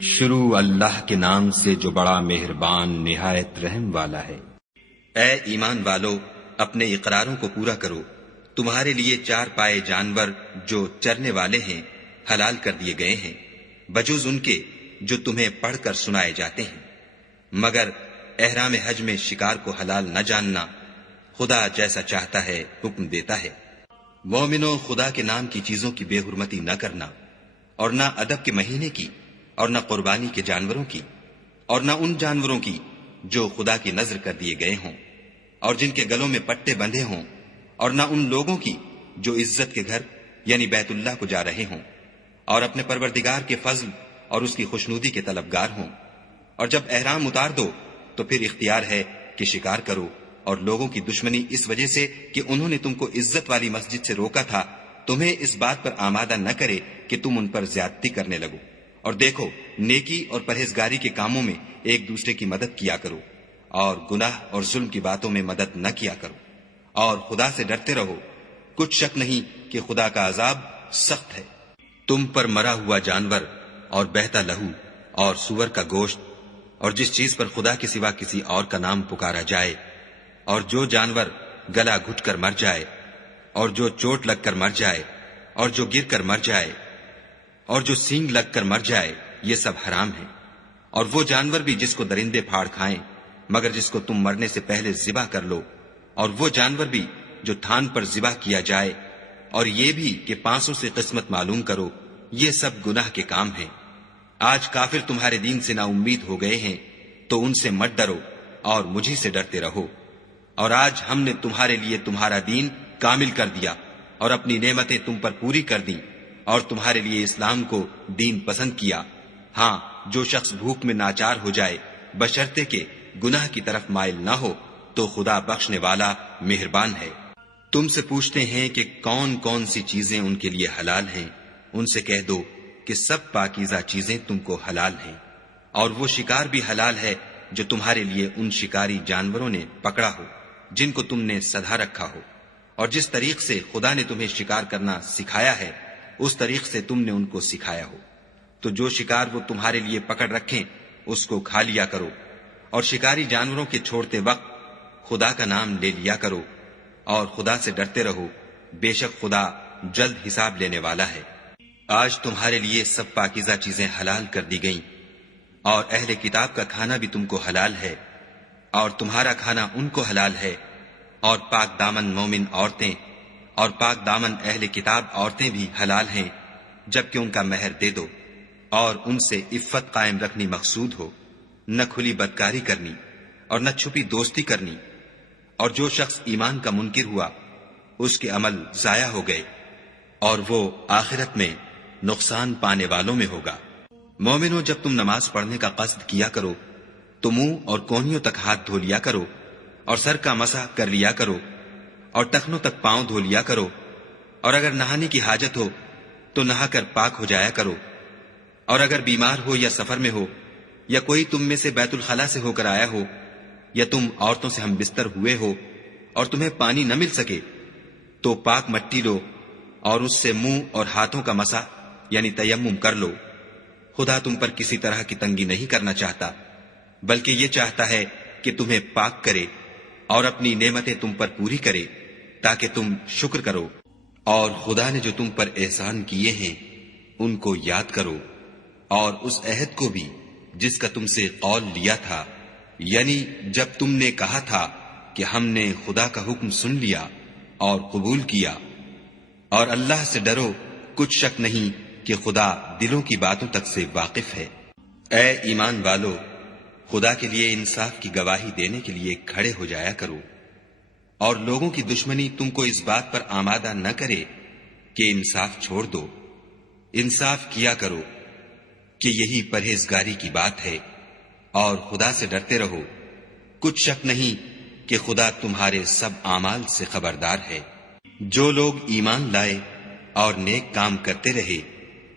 شروع اللہ کے نام سے جو بڑا مہربان نہایت رحم والا ہے۔ اے ایمان والو، اپنے اقراروں کو پورا کرو۔ تمہارے لیے چار پائے جانور جو چرنے والے ہیں حلال کر دیے گئے ہیں، بجوز ان کے جو تمہیں پڑھ کر سنائے جاتے ہیں، مگر احرام حج میں شکار کو حلال نہ جاننا۔ خدا جیسا چاہتا ہے حکم دیتا ہے۔ مومنو، خدا کے نام کی چیزوں کی بے حرمتی نہ کرنا، اور نہ ادب کے مہینے کی، اور نہ قربانی کے جانوروں کی، اور نہ ان جانوروں کی جو خدا کی نذر کر دیے گئے ہوں اور جن کے گلوں میں پٹے بندھے ہوں، اور نہ ان لوگوں کی جو عزت کے گھر یعنی بیت اللہ کو جا رہے ہوں اور اپنے پروردگار کے فضل اور اس کی خوشنودی کے طلبگار ہوں۔ اور جب احرام اتار دو تو پھر اختیار ہے کہ شکار کرو، اور لوگوں کی دشمنی اس وجہ سے کہ انہوں نے تم کو عزت والی مسجد سے روکا تھا تمہیں اس بات پر آمادہ نہ کرے کہ تم ان پر زیادتی کرنے لگو۔ اور دیکھو، نیکی اور پرہیزگاری کے کاموں میں ایک دوسرے کی مدد کیا کرو، اور گناہ اور ظلم کی باتوں میں مدد نہ کیا کرو، اور خدا سے ڈرتے رہو۔ کچھ شک نہیں کہ خدا کا عذاب سخت ہے۔ تم پر مرا ہوا جانور اور بہتا لہو اور سور کا گوشت اور جس چیز پر خدا کے سوا کسی اور کا نام پکارا جائے، اور جو جانور گلا گھٹ کر مر جائے، اور جو چوٹ لگ کر مر جائے، اور جو گر کر مر جائے، اور جو سینگ لگ کر مر جائے، یہ سب حرام ہے۔ اور وہ جانور بھی جس کو درندے پھاڑ کھائیں مگر جس کو تم مرنے سے پہلے ذبح کر لو، اور وہ جانور بھی جو تھان پر ذبح کیا جائے، اور یہ بھی کہ پانسوں سے قسمت معلوم کرو، یہ سب گناہ کے کام ہیں۔ آج کافر تمہارے دین سے نا امید ہو گئے ہیں تو ان سے مت ڈرو اور مجھے سے ڈرتے رہو۔ اور آج ہم نے تمہارے لیے تمہارا دین کامل کر دیا اور اپنی نعمتیں تم پر پوری کر دیں، اور تمہارے لیے اسلام کو دین پسند کیا۔ ہاں، جو شخص بھوک میں ناچار ہو جائے بشرطے کہ گناہ کی طرف مائل نہ ہو تو خدا بخشنے والا مہربان ہے۔ تم سے پوچھتے ہیں کہ کون کون سی چیزیں ان کے لیے حلال ہیں، ان سے کہہ دو کہ سب پاکیزہ چیزیں تم کو حلال ہیں، اور وہ شکار بھی حلال ہے جو تمہارے لیے ان شکاری جانوروں نے پکڑا ہو جن کو تم نے سدھا رکھا ہو، اور جس طریق سے خدا نے تمہیں شکار کرنا سکھایا ہے اس طریق سے تم نے ان کو سکھایا ہو۔ تو جو شکار وہ تمہارے لیے پکڑ رکھیں اس کو کھا لیا کرو، اور شکاری جانوروں کے چھوڑتے وقت خدا کا نام لے لیا کرو، اور خدا سے ڈرتے رہو، بے شک خدا جلد حساب لینے والا ہے۔ آج تمہارے لیے سب پاکیزہ چیزیں حلال کر دی گئیں، اور اہل کتاب کا کھانا بھی تم کو حلال ہے، اور تمہارا کھانا ان کو حلال ہے، اور پاک دامن مومن عورتیں اور پاک دامن اہل کتاب عورتیں بھی حلال ہیں جبکہ ان کا مہر دے دو، اور ان سے عفت قائم رکھنی مقصود ہو، نہ کھلی بدکاری کرنی اور نہ چھپی دوستی کرنی۔ اور جو شخص ایمان کا منکر ہوا اس کے عمل ضائع ہو گئے، اور وہ آخرت میں نقصان پانے والوں میں ہوگا۔ مومنو، جب تم نماز پڑھنے کا قصد کیا کرو تو منہ اور کونیوں تک ہاتھ دھو لیا کرو، اور سر کا مسح کر لیا کرو، اور ٹخنوں تک پاؤں دھو لیا کرو، اور اگر نہانے کی حاجت ہو تو نہا کر پاک ہو جایا کرو، اور اگر بیمار ہو یا سفر میں ہو یا کوئی تم میں سے بیت الخلا سے ہو کر آیا ہو، یا تم عورتوں سے ہم بستر ہوئے ہو اور تمہیں پانی نہ مل سکے تو پاک مٹی لو اور اس سے منہ اور ہاتھوں کا مسح یعنی تیمم کر لو۔ خدا تم پر کسی طرح کی تنگی نہیں کرنا چاہتا، بلکہ یہ چاہتا ہے کہ تمہیں پاک کرے اور اپنی نعمتیں تم پر پوری کرے تاکہ تم شکر کرو۔ اور خدا نے جو تم پر احسان کیے ہیں ان کو یاد کرو، اور اس عہد کو بھی جس کا تم سے قول لیا تھا، یعنی جب تم نے کہا تھا کہ ہم نے خدا کا حکم سن لیا اور قبول کیا۔ اور اللہ سے ڈرو، کچھ شک نہیں کہ خدا دلوں کی باتوں تک سے واقف ہے۔ اے ایمان والو، خدا کے لیے انصاف کی گواہی دینے کے لیے کھڑے ہو جایا کرو، اور لوگوں کی دشمنی تم کو اس بات پر آمادہ نہ کرے کہ انصاف چھوڑ دو۔ انصاف کیا کرو کہ یہی پرہیزگاری کی بات ہے، اور خدا سے ڈرتے رہو۔ کچھ شک نہیں کہ خدا تمہارے سب اعمال سے خبردار ہے۔ جو لوگ ایمان لائے اور نیک کام کرتے رہے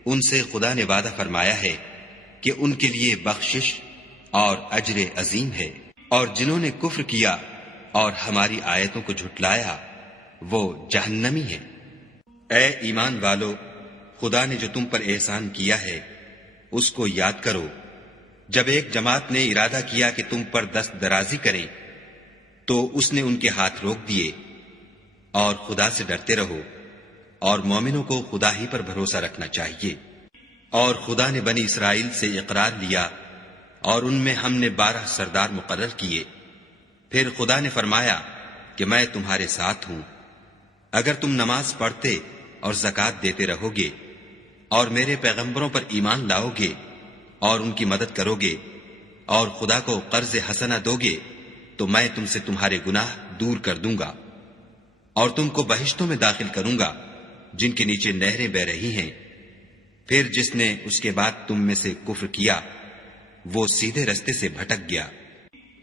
ان سے خدا نے وعدہ فرمایا ہے کہ ان کے لیے بخشش اور اجر عظیم ہے، اور جنہوں نے کفر کیا اور ہماری آیتوں کو جھٹلایا وہ جہنمی ہیں۔ اے ایمان والو، خدا نے جو تم پر احسان کیا ہے اس کو یاد کرو جب ایک جماعت نے ارادہ کیا کہ تم پر دست درازی کریں تو اس نے ان کے ہاتھ روک دیے، اور خدا سے ڈرتے رہو، اور مومنوں کو خدا ہی پر بھروسہ رکھنا چاہیے۔ اور خدا نے بنی اسرائیل سے اقرار لیا اور ان میں ہم نے 12 سردار مقرر کیے۔ پھر خدا نے فرمایا کہ میں تمہارے ساتھ ہوں، اگر تم نماز پڑھتے اور زکوٰۃ دیتے رہو گے اور میرے پیغمبروں پر ایمان لاؤ گے اور ان کی مدد کرو گے اور خدا کو قرض حسنہ دو گے تو میں تم سے تمہارے گناہ دور کر دوں گا اور تم کو بہشتوں میں داخل کروں گا جن کے نیچے نہریں بہ رہی ہیں۔ پھر جس نے اس کے بعد تم میں سے کفر کیا وہ سیدھے رستے سے بھٹک گیا،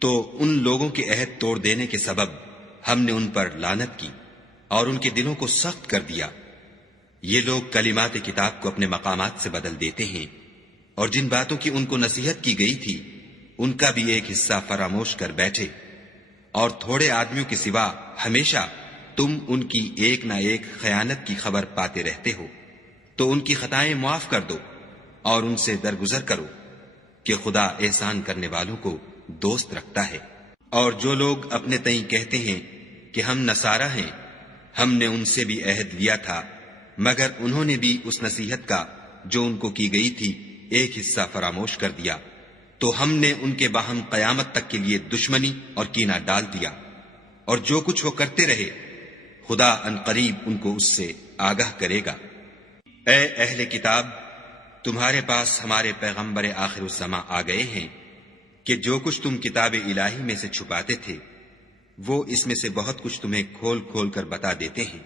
تو ان لوگوں کے عہد توڑ دینے کے سبب ہم نے ان پر لعنت کی اور ان کے دلوں کو سخت کر دیا۔ یہ لوگ کلمات کتاب کو اپنے مقامات سے بدل دیتے ہیں، اور جن باتوں کی ان کو نصیحت کی گئی تھی ان کا بھی ایک حصہ فراموش کر بیٹھے، اور تھوڑے آدمیوں کے سوا ہمیشہ تم ان کی ایک نہ ایک خیانت کی خبر پاتے رہتے ہو، تو ان کی خطائیں معاف کر دو اور ان سے درگزر کرو کہ خدا احسان کرنے والوں کو دوست رکھتا ہے۔ اور جو لوگ اپنے تئیں کہتے ہیں کہ ہم نصارہ ہیں، ہم نے ان سے بھی عہد لیا تھا، مگر انہوں نے بھی اس نصیحت کا جو ان کو کی گئی تھی ایک حصہ فراموش کر دیا، تو ہم نے ان کے باہم قیامت تک کے لیے دشمنی اور کینہ ڈال دیا۔ اور جو کچھ وہ کرتے رہے خدا عنقریب ان کو اس سے آگاہ کرے گا۔ اے اہل کتاب، تمہارے پاس ہمارے پیغمبر آخر الزماں آ گئے ہیں کہ جو کچھ تم کتاب الہی میں سے چھپاتے تھے وہ اس میں سے بہت کچھ تمہیں کھول کھول کر بتا دیتے ہیں،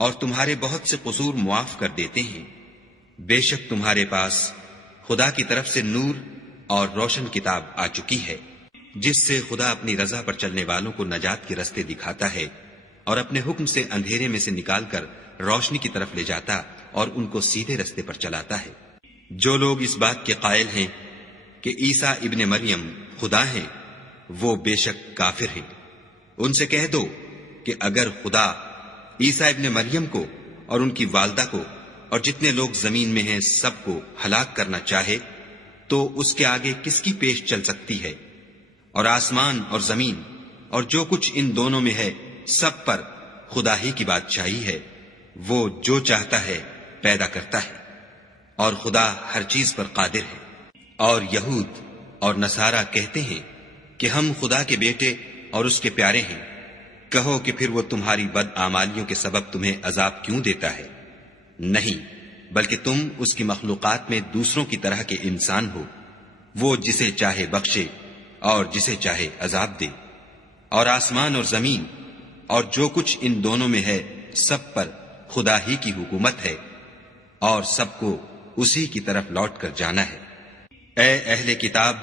اور تمہارے بہت سے قصور معاف کر دیتے ہیں۔ بے شک تمہارے پاس خدا کی طرف سے نور اور روشن کتاب آ چکی ہے، جس سے خدا اپنی رضا پر چلنے والوں کو نجات کے رستے دکھاتا ہے اور اپنے حکم سے اندھیرے میں سے نکال کر روشنی کی طرف لے جاتا اور ان کو سیدھے رستے پر چلاتا ہے۔ جو لوگ اس بات کے قائل ہیں کہ عیسیٰ ابن مریم خدا ہیں وہ بے شک کافر ہیں۔ ان سے کہہ دو کہ اگر خدا عیسیٰ ابن مریم کو اور ان کی والدہ کو اور جتنے لوگ زمین میں ہیں سب کو ہلاک کرنا چاہے تو اس کے آگے کس کی پیش چل سکتی ہے؟ اور آسمان اور زمین اور جو کچھ ان دونوں میں ہے سب پر خدا ہی کی بادشاہی ہے، وہ جو چاہتا ہے پیدا کرتا ہے، اور خدا ہر چیز پر قادر ہے۔ اور یہود اور نصارہ کہتے ہیں کہ ہم خدا کے بیٹے اور اس کے پیارے ہیں۔ کہو کہ پھر وہ تمہاری بدعمالیوں کے سبب تمہیں عذاب کیوں دیتا ہے؟ نہیں، بلکہ تم اس کی مخلوقات میں دوسروں کی طرح کے انسان ہو، وہ جسے چاہے بخشے اور جسے چاہے عذاب دے۔ اور آسمان اور زمین اور جو کچھ ان دونوں میں ہے سب پر خدا ہی کی حکومت ہے، اور سب کو اسی کی طرف لوٹ کر جانا ہے۔ اے اہل کتاب،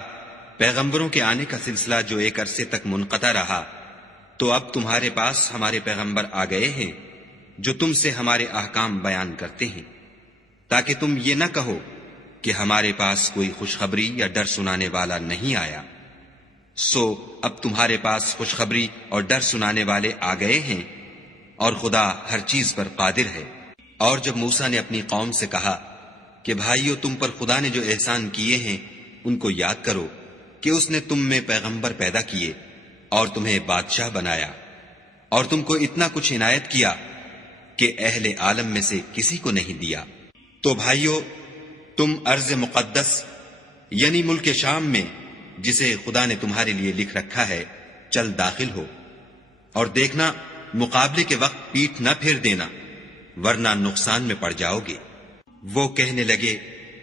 پیغمبروں کے آنے کا سلسلہ جو ایک عرصے تک منقطع رہا، تو اب تمہارے پاس ہمارے پیغمبر آ گئے ہیں جو تم سے ہمارے احکام بیان کرتے ہیں، تاکہ تم یہ نہ کہو کہ ہمارے پاس کوئی خوشخبری یا ڈر سنانے والا نہیں آیا۔ سو اب تمہارے پاس خوشخبری اور ڈر سنانے والے آ گئے ہیں، اور خدا ہر چیز پر قادر ہے۔ اور جب موسیٰ نے اپنی قوم سے کہا کہ بھائیو، تم پر خدا نے جو احسان کیے ہیں ان کو یاد کرو کہ اس نے تم میں پیغمبر پیدا کیے اور تمہیں بادشاہ بنایا، اور تم کو اتنا کچھ عنایت کیا کہ اہل عالم میں سے کسی کو نہیں دیا۔ تو بھائیو، تم ارض مقدس یعنی ملک شام میں جسے خدا نے تمہارے لیے لکھ رکھا ہے چل داخل ہو، اور دیکھنا مقابلے کے وقت پیٹھ نہ پھیر دینا ورنہ نقصان میں پڑ جاؤ گے۔ وہ کہنے لگے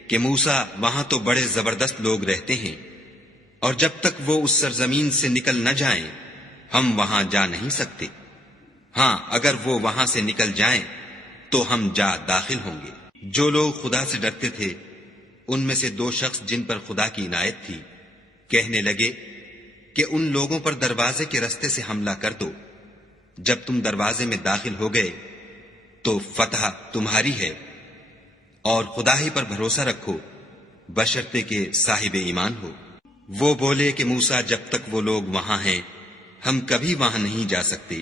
کہ موسیٰ، وہاں تو بڑے زبردست لوگ رہتے ہیں، اور جب تک وہ اس سرزمین سے نکل نہ جائیں ہم وہاں جا نہیں سکتے۔ ہاں، اگر وہ وہاں سے نکل جائیں تو ہم جا داخل ہوں گے۔ جو لوگ خدا سے ڈرتے تھے ان میں سے 2 شخص جن پر خدا کی عنایت تھی کہنے لگے کہ ان لوگوں پر دروازے کے رستے سے حملہ کر دو۔ جب تم دروازے میں داخل ہو گئے تو فتح تمہاری ہے، اور خدا ہی پر بھروسہ رکھو بشرطے کہ صاحب ایمان ہو۔ وہ بولے کہ موسیٰ، جب تک وہ لوگ وہاں ہیں ہم کبھی وہاں نہیں جا سکتے۔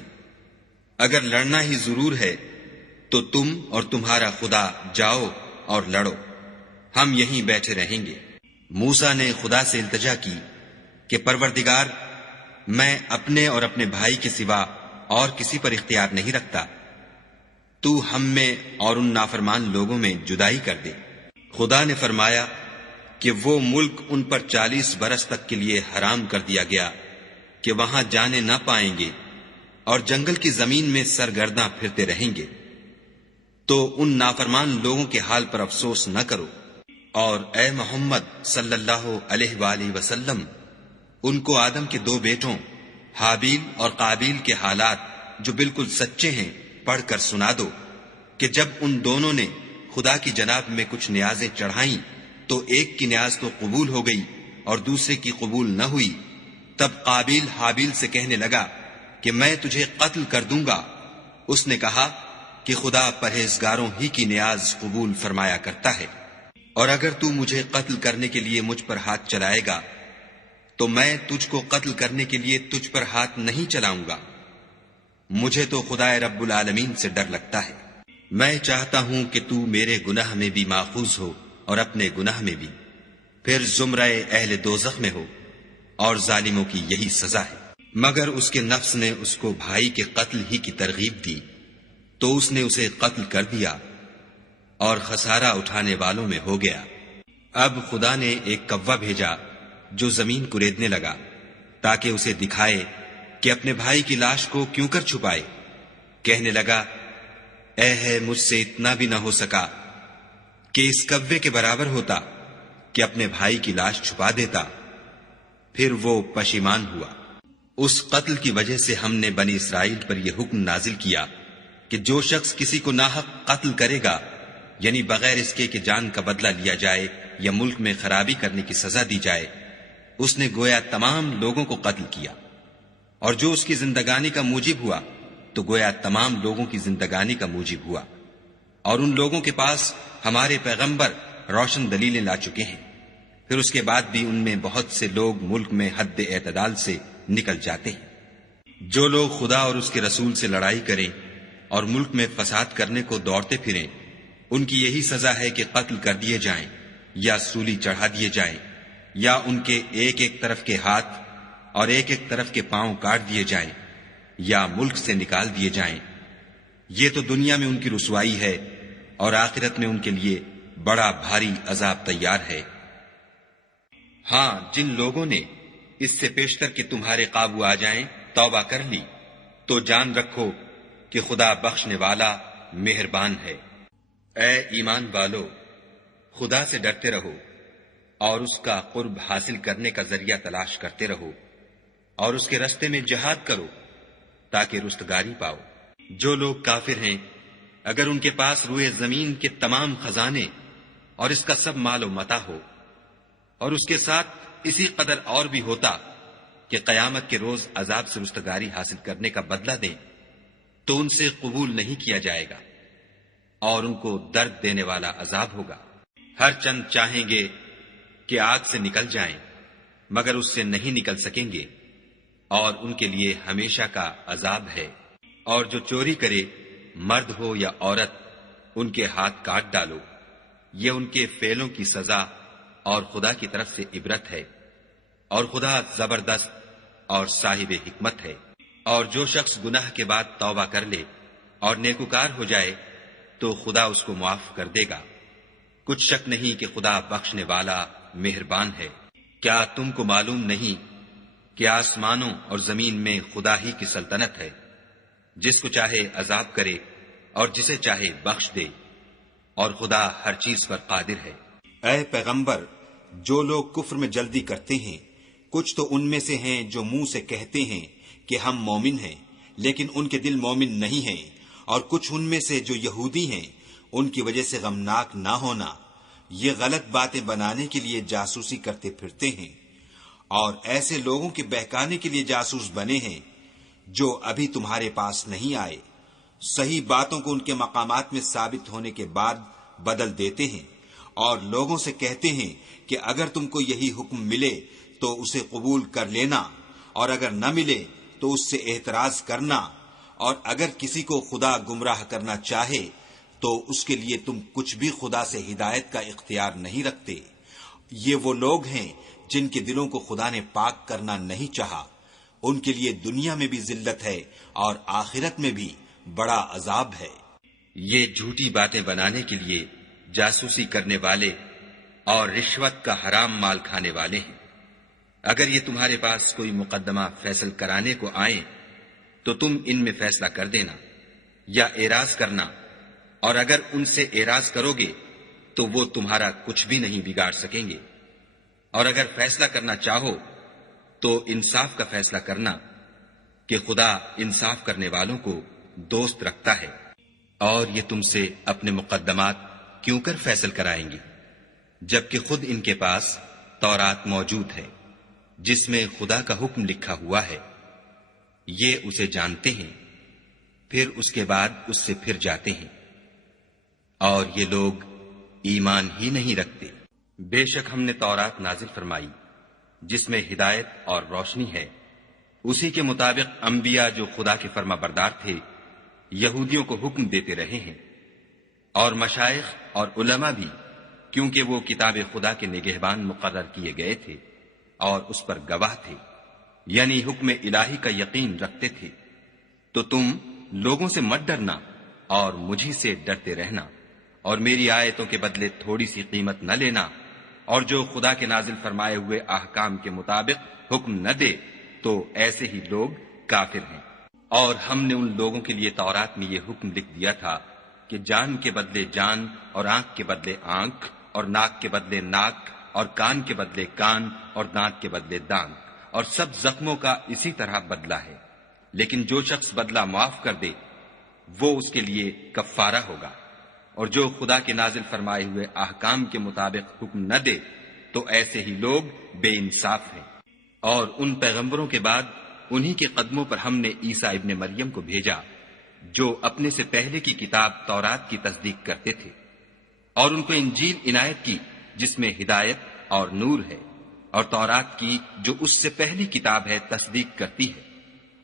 اگر لڑنا ہی ضرور ہے تو تم اور تمہارا خدا جاؤ اور لڑو، ہم یہیں بیٹھے رہیں گے۔ موسیٰ نے خدا سے التجا کی کہ پروردگار، میں اپنے اور اپنے بھائی کے سوا اور کسی پر اختیار نہیں رکھتا، تو ہم میں اور ان نافرمان لوگوں میں جدائی کر دے۔ خدا نے فرمایا کہ وہ ملک ان پر 40 برس تک کے لیے حرام کر دیا گیا کہ وہاں جانے نہ پائیں گے اور جنگل کی زمین میں سرگرداں پھرتے رہیں گے۔ تو ان نافرمان لوگوں کے حال پر افسوس نہ کرو، اور اے محمد صلی اللہ علیہ وآلہ وسلم، ان کو آدم کے 2 بیٹوں حابیل اور قابیل کے حالات جو بالکل سچے ہیں پڑھ کر سنا دو کہ جب ان دونوں نے خدا کی جناب میں کچھ نیازیں چڑھائیں تو ایک کی نیاز تو قبول ہو گئی اور دوسرے کی قبول نہ ہوئی۔ تب قابیل حابیل سے کہنے لگا کہ میں تجھے قتل کر دوں گا۔ اس نے کہا کہ خدا پرہیزگاروں ہی کی نیاز قبول فرمایا کرتا ہے، اور اگر تو مجھے قتل کرنے کے لیے مجھ پر ہاتھ چلائے گا تو میں تجھ کو قتل کرنے کے لیے تجھ پر ہاتھ نہیں چلاؤں گا۔ مجھے تو خدا رب العالمین سے ڈر لگتا ہے۔ میں چاہتا ہوں کہ تو میرے گناہ میں بھی ماخوذ ہو اور اپنے گناہ میں بھی، پھر زمرہ اہل دوزخ میں ہو، اور ظالموں کی یہی سزا ہے۔ مگر اس کے نفس نے اس کو بھائی کے قتل ہی کی ترغیب دی تو اس نے اسے قتل کر دیا اور خسارہ اٹھانے والوں میں ہو گیا۔ اب خدا نے ایک کوا بھیجا جو زمین کریدنے لگا تاکہ اسے دکھائے کہ اپنے بھائی کی لاش کو کیوں کر چھپائے۔ کہنے لگا، اے ہے مجھ سے اتنا بھی نہ ہو سکا کہ اس کوے کے برابر ہوتا کہ اپنے بھائی کی لاش چھپا دیتا۔ پھر وہ پشیمان ہوا۔ اس قتل کی وجہ سے ہم نے بنی اسرائیل پر یہ حکم نازل کیا کہ جو شخص کسی کو ناحق قتل کرے گا، یعنی بغیر اس کے کہ جان کا بدلہ لیا جائے یا ملک میں خرابی کرنے کی سزا دی جائے، اس نے گویا تمام لوگوں کو قتل کیا، اور جو اس کی زندگانی کا موجب ہوا تو گویا تمام لوگوں کی زندگانی کا موجب ہوا۔ اور ان لوگوں کے پاس ہمارے پیغمبر روشن دلیلیں لا چکے ہیں، پھر اس کے بعد بھی ان میں بہت سے لوگ ملک میں حد اعتدال سے نکل جاتے ہیں۔ جو لوگ خدا اور اس کے رسول سے لڑائی کریں اور ملک میں فساد کرنے کو دوڑتے پھریں، ان کی یہی سزا ہے کہ قتل کر دیے جائیں یا سولی چڑھا دیے جائیں، یا ان کے ایک ایک طرف کے ہاتھ اور ایک ایک طرف کے پاؤں کاٹ دیے جائیں، یا ملک سے نکال دیے جائیں۔ یہ تو دنیا میں ان کی رسوائی ہے، اور آخرت میں ان کے لیے بڑا بھاری عذاب تیار ہے۔ ہاں، جن لوگوں نے اس سے پیشتر کہ تمہارے قابو آ جائیں توبہ کر لی، تو جان رکھو کہ خدا بخشنے والا مہربان ہے۔ اے ایمان والو، خدا سے ڈرتے رہو اور اس کا قرب حاصل کرنے کا ذریعہ تلاش کرتے رہو، اور اس کے رستے میں جہاد کرو تاکہ رستگاری پاؤ۔ جو لوگ کافر ہیں، اگر ان کے پاس روئے زمین کے تمام خزانے اور اس کا سب مال و متاع ہو، اور اس کے ساتھ اسی قدر اور بھی ہوتا کہ قیامت کے روز عذاب سے رستگاری حاصل کرنے کا بدلہ دیں، تو ان سے قبول نہیں کیا جائے گا، اور ان کو درد دینے والا عذاب ہوگا۔ ہر چند چاہیں گے کہ آگ سے نکل جائیں، مگر اس سے نہیں نکل سکیں گے، اور ان کے لیے ہمیشہ کا عذاب ہے۔ اور جو چوری کرے، مرد ہو یا عورت، ان کے ہاتھ کاٹ ڈالو، یہ ان کے فعلوں کی سزا اور خدا کی طرف سے عبرت ہے، اور خدا زبردست اور صاحب حکمت ہے۔ اور جو شخص گناہ کے بعد توبہ کر لے اور نیکوکار ہو جائے تو خدا اس کو معاف کر دے گا۔ کچھ شک نہیں کہ خدا بخشنے والا مہربان ہے۔ کیا تم کو معلوم نہیں کہ آسمانوں اور زمین میں خدا ہی کی سلطنت ہے، جس کو چاہے عذاب کرے اور جسے چاہے بخش دے، اور خدا ہر چیز پر قادر ہے۔ اے پیغمبر، جو لوگ کفر میں جلدی کرتے ہیں، کچھ تو ان میں سے ہیں جو منہ سے کہتے ہیں کہ ہم مومن ہیں، لیکن ان کے دل مومن نہیں ہیں، اور کچھ ان میں سے جو یہودی ہیں، ان کی وجہ سے غمناک نہ ہونا، یہ غلط باتیں بنانے کے لیے جاسوسی کرتے پھرتے ہیں، اور ایسے لوگوں کے بہکانے کے لیے جاسوس بنے ہیں جو ابھی تمہارے پاس نہیں آئے، صحیح باتوں کو ان کے مقامات میں ثابت ہونے کے بعد بدل دیتے ہیں، اور لوگوں سے کہتے ہیں کہ اگر تم کو یہی حکم ملے تو اسے قبول کر لینا، اور اگر نہ ملے تو اس سے اعتراض کرنا، اور اگر کسی کو خدا گمراہ کرنا چاہے تو اس کے لیے تم کچھ بھی خدا سے ہدایت کا اختیار نہیں رکھتے۔ یہ وہ لوگ ہیں جن کے دلوں کو خدا نے پاک کرنا نہیں چاہا، ان کے لیے دنیا میں بھی ذلت ہے اور آخرت میں بھی بڑا عذاب ہے۔ یہ جھوٹی باتیں بنانے کے لیے جاسوسی کرنے والے اور رشوت کا حرام مال کھانے والے ہیں۔ اگر یہ تمہارے پاس کوئی مقدمہ فیصل کرانے کو آئیں تو تم ان میں فیصلہ کر دینا یا اعراض کرنا، اور اگر ان سے اعراض کرو گے تو وہ تمہارا کچھ بھی نہیں بگاڑ سکیں گے، اور اگر فیصلہ کرنا چاہو تو انصاف کا فیصلہ کرنا کہ خدا انصاف کرنے والوں کو دوست رکھتا ہے۔ اور یہ تم سے اپنے مقدمات کیوں کر فیصل کرائیں گے جبکہ خود ان کے پاس تورات موجود ہے جس میں خدا کا حکم لکھا ہوا ہے۔ یہ اسے جانتے ہیں، پھر اس کے بعد اس سے پھر جاتے ہیں، اور یہ لوگ ایمان ہی نہیں رکھتے۔ بے شک ہم نے تورات نازل فرمائی جس میں ہدایت اور روشنی ہے، اسی کے مطابق انبیاء جو خدا کے فرما بردار تھے یہودیوں کو حکم دیتے رہے ہیں، اور مشائخ اور علماء بھی، کیونکہ وہ کتاب خدا کے نگہبان مقرر کیے گئے تھے اور اس پر گواہ تھے، یعنی حکم الہی کا یقین رکھتے تھے۔ تو تم لوگوں سے مت ڈرنا اور مجھی سے ڈرتے رہنا، اور میری آیتوں کے بدلے تھوڑی سی قیمت نہ لینا، اور جو خدا کے نازل فرمائے ہوئے احکام کے مطابق حکم نہ دے تو ایسے ہی لوگ کافر ہیں۔ اور ہم نے ان لوگوں کے لیے تورات میں یہ حکم لکھ دیا تھا کہ جان کے بدلے جان، اور آنکھ کے بدلے آنکھ، اور ناک کے بدلے ناک، اور کان کے بدلے کان، اور دانت کے بدلے دانت، اور سب زخموں کا اسی طرح بدلہ ہے۔ لیکن جو شخص بدلہ معاف کر دے وہ اس کے لیے کفارہ ہوگا، اور جو خدا کے نازل فرمائے ہوئے احکام کے مطابق حکم نہ دے تو ایسے ہی لوگ بے انصاف ہیں۔ اور ان پیغمبروں کے بعد انہی کے قدموں پر ہم نے عیسیٰ ابن مریم کو بھیجا جو اپنے سے پہلے کی کتاب تورات کی تصدیق کرتے تھے، اور ان کو انجیل عنایت کی جس میں ہدایت اور نور ہے، اور تورات کی جو اس سے پہلی کتاب ہے تصدیق کرتی ہے،